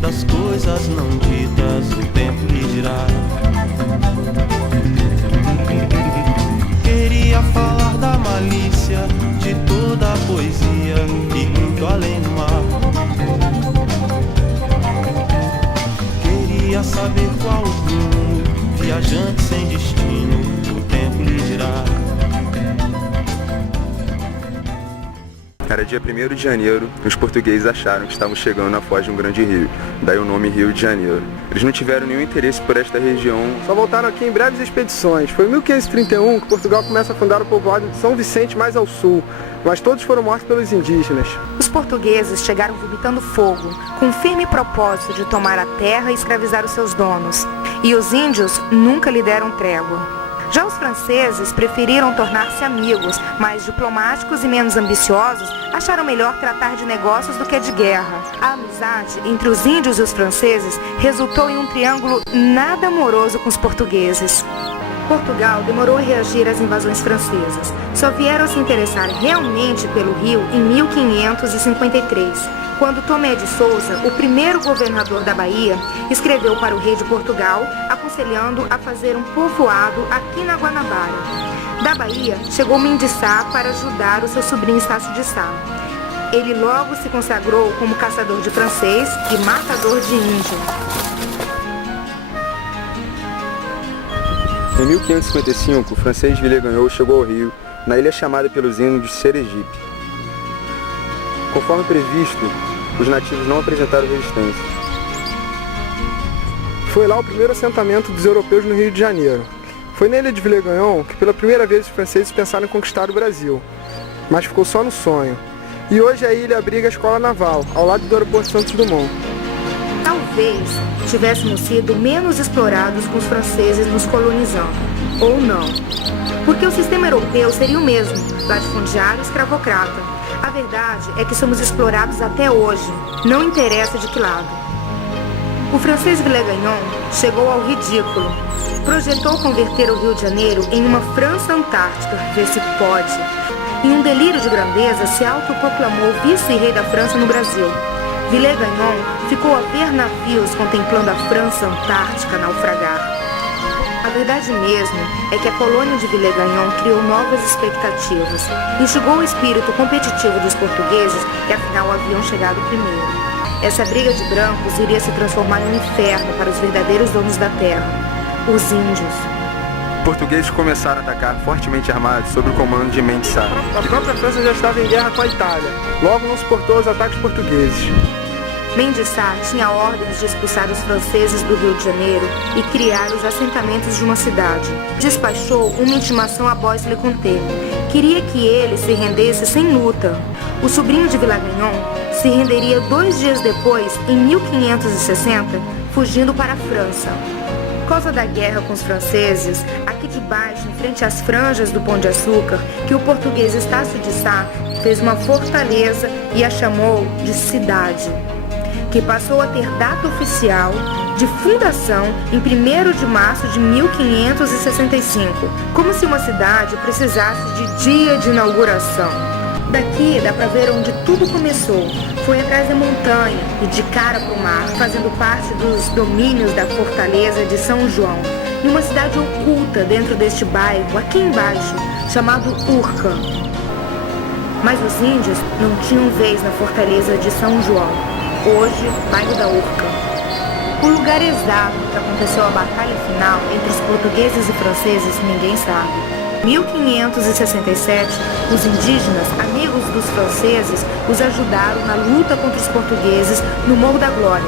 Das coisas não ditas, o tempo lhe dirá. Queria falar da malícia, de toda a poesia e muito além do mar. Queria saber qual o rumo, viajante sem destino, o tempo lhe dirá. Era dia 1º de janeiro e os portugueses acharam que estavam chegando na foz de um grande rio, daí o nome Rio de Janeiro. Eles não tiveram nenhum interesse por esta região. Só voltaram aqui em breves expedições. Foi em 1531 que Portugal começa a fundar o povoado de São Vicente mais ao sul, mas todos foram mortos pelos indígenas. Os portugueses chegaram vomitando fogo, com o firme propósito de tomar a terra e escravizar os seus donos. E os índios nunca lhe deram trégua. Já os franceses preferiram tornar-se amigos, mais diplomáticos e menos ambiciosos, acharam melhor tratar de negócios do que de guerra. A amizade entre os índios e os franceses resultou em um triângulo nada amoroso com os portugueses. Portugal demorou a reagir às invasões francesas. Só vieram a se interessar realmente pelo Rio em 1553, quando Tomé de Souza, o primeiro governador da Bahia, escreveu para o rei de Portugal, aconselhando a fazer um povoado aqui na Guanabara. Da Bahia, chegou Mendes Sá para ajudar o seu sobrinho Estácio de Sá. Ele logo se consagrou como caçador de francês e matador de índio. Em 1555, o francês Villegagnon chegou ao Rio, na ilha chamada pelos índios de Sergipe. Conforme previsto, os nativos não apresentaram resistência. Foi lá o primeiro assentamento dos europeus no Rio de Janeiro. Foi na ilha de Villegagnon que pela primeira vez os franceses pensaram em conquistar o Brasil, mas ficou só no sonho. E hoje a ilha abriga a escola naval, ao lado do aeroporto Santos Dumont. Talvez tivéssemos sido menos explorados com os franceses nos colonizando, ou não. Porque o sistema europeu seria o mesmo, latifundiário e escravocrata. A verdade é que somos explorados até hoje, não interessa de que lado. O francês Villegagnon chegou ao ridículo. Projetou converter o Rio de Janeiro em uma França Antártica, vê se pode. Em um delírio de grandeza, se autoproclamou vice-rei da França no Brasil. Villegagnon ficou a ver navios contemplando a França Antártica naufragar. A verdade mesmo é que a colônia de Villegagnon criou novas expectativas, enxugou o espírito competitivo dos portugueses que afinal haviam chegado primeiro. Essa briga de brancos iria se transformar em um inferno para os verdadeiros donos da terra, os índios. Os portugueses começaram a atacar fortemente armados sob o comando de Mendes Sá. A própria França já estava em guerra com a Itália, logo não suportou os ataques portugueses. Mendes Sá tinha ordens de expulsar os franceses do Rio de Janeiro e criar os assentamentos de uma cidade. Despachou uma intimação a Bois-le-Comte. Queria que ele se rendesse sem luta. O sobrinho de Villegagnon se renderia 2 dias depois, em 1560, fugindo para a França. Por causa da guerra com os franceses, aqui de baixo, em frente às franjas do Pão de Açúcar, que o português Estácio de Sá fez uma fortaleza e a chamou de cidade, que passou a ter data oficial de fundação em 1º de março de 1565, como se uma cidade precisasse de dia de inauguração. Daqui dá para ver onde tudo começou. Foi atrás da montanha e de cara para o mar, fazendo parte dos domínios da fortaleza de São João, em uma cidade oculta dentro deste bairro, aqui embaixo, chamado Urca. Mas os índios não tinham vez na fortaleza de São João, hoje bairro da Urca. O lugar exato que aconteceu a batalha final entre os portugueses e franceses ninguém sabe. Em 1567, os indígenas, amigos dos franceses, os ajudaram na luta contra os portugueses no Morro da Glória.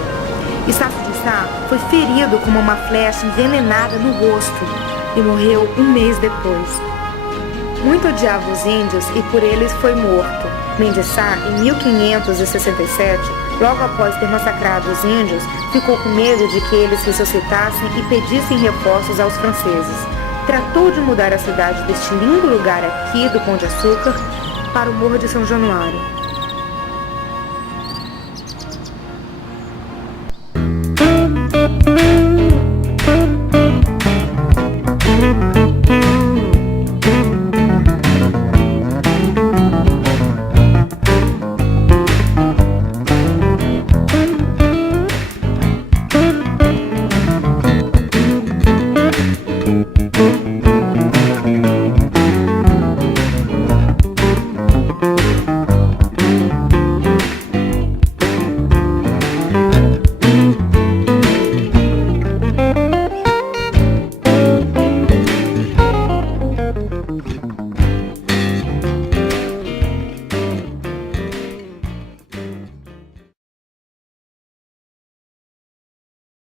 Estácio de Sá foi ferido com uma flecha envenenada no rosto e morreu um mês depois. Muito odiava os índios e por eles foi morto. Mendesá, em 1567, logo após ter massacrado os índios, ficou com medo de que eles ressuscitassem e pedissem reforços aos franceses. Tratou de mudar a cidade deste lindo lugar aqui do Pão de Açúcar para o Morro de São Januário.